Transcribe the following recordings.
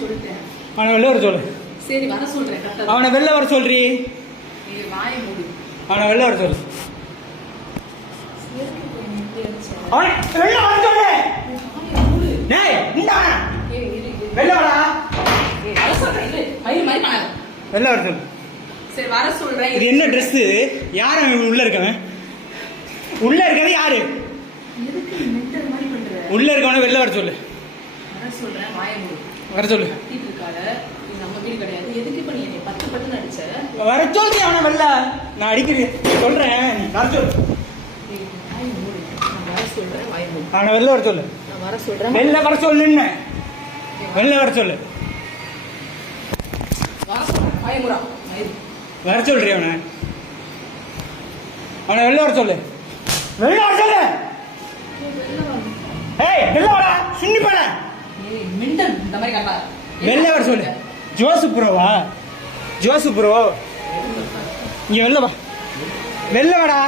சொல்லிட்டேன். அவனை வெளில வர சொல்லு. சரி வர சொல்றேன். அவனை வெளில வர சொல்றி. நீ வாயை மூடு. அவனை வெளில வர சொல்லு. அவனை வெளில வர சொல்லு. டேய் நிடா. வெளில வாடா. வர சொல்றேன். மயில் மாதிரி பண்ணாத. வெளில வர சொல்லு. சரி வர சொல்றேன். இது என்ன Dress? யார் அவன் உள்ள இருக்கவன்? உள்ள இருக்கறது யாரு? எதுக்கு மென்டல் மாதிரி பண்ற? உள்ள இருக்கவனை வெளில வர சொல்லு. வர சொல்றேன். வாயை மூடு. வர சொல்லு. கத்திட்டு இருக்காத. இது நம்ம வீடு கிடையாது. எதுக்கு இப்ப நீ என்னை பத்து பட்டுன்னு அடிச்ச? வர சொல்லி அவனை வெளில. நான் அடிக்கிறேன் சொல்றேன். நீ வர சொல்லு. வாயை மூடு. நான் வர சொல்றேன். வாயை மூடு. அவனை வெளில வர சொல்லு. நான் வர சொல்றேன். வெளில வர சொல்லுன்னு. வெளில வர சொல்லு. வர சொல்றேன். வாயை மூடா. வர சொல்றி அவனை. அவனை வெளில வர சொல்லு. வெளில வர சொல்லு. ஏய் வெளில வாடா. சின்னி போடா. ஏய் மென்டல் இந்த மாதிரி கட்டா. வெளில வர சொல்லு. ஜோசப் ப்ரோவா? Joseph bro. இங்க வெளில வா. வெளில வாடா.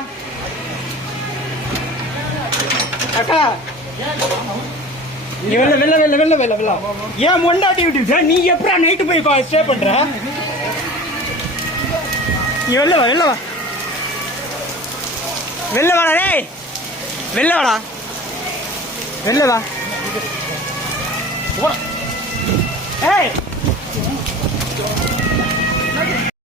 அக்கா இங்க வெளில வெளில வெளில வெளில வெளில வெளில. ஏன் மொண்டாட்டி விட்டு நீ எப்படா நைட்டு போய் ஸ்டே பண்ற? இங்க வெளில வா வெளில வா. வெளில வாடா டேய். வெளில வாடா. வெளில வா. ஏய்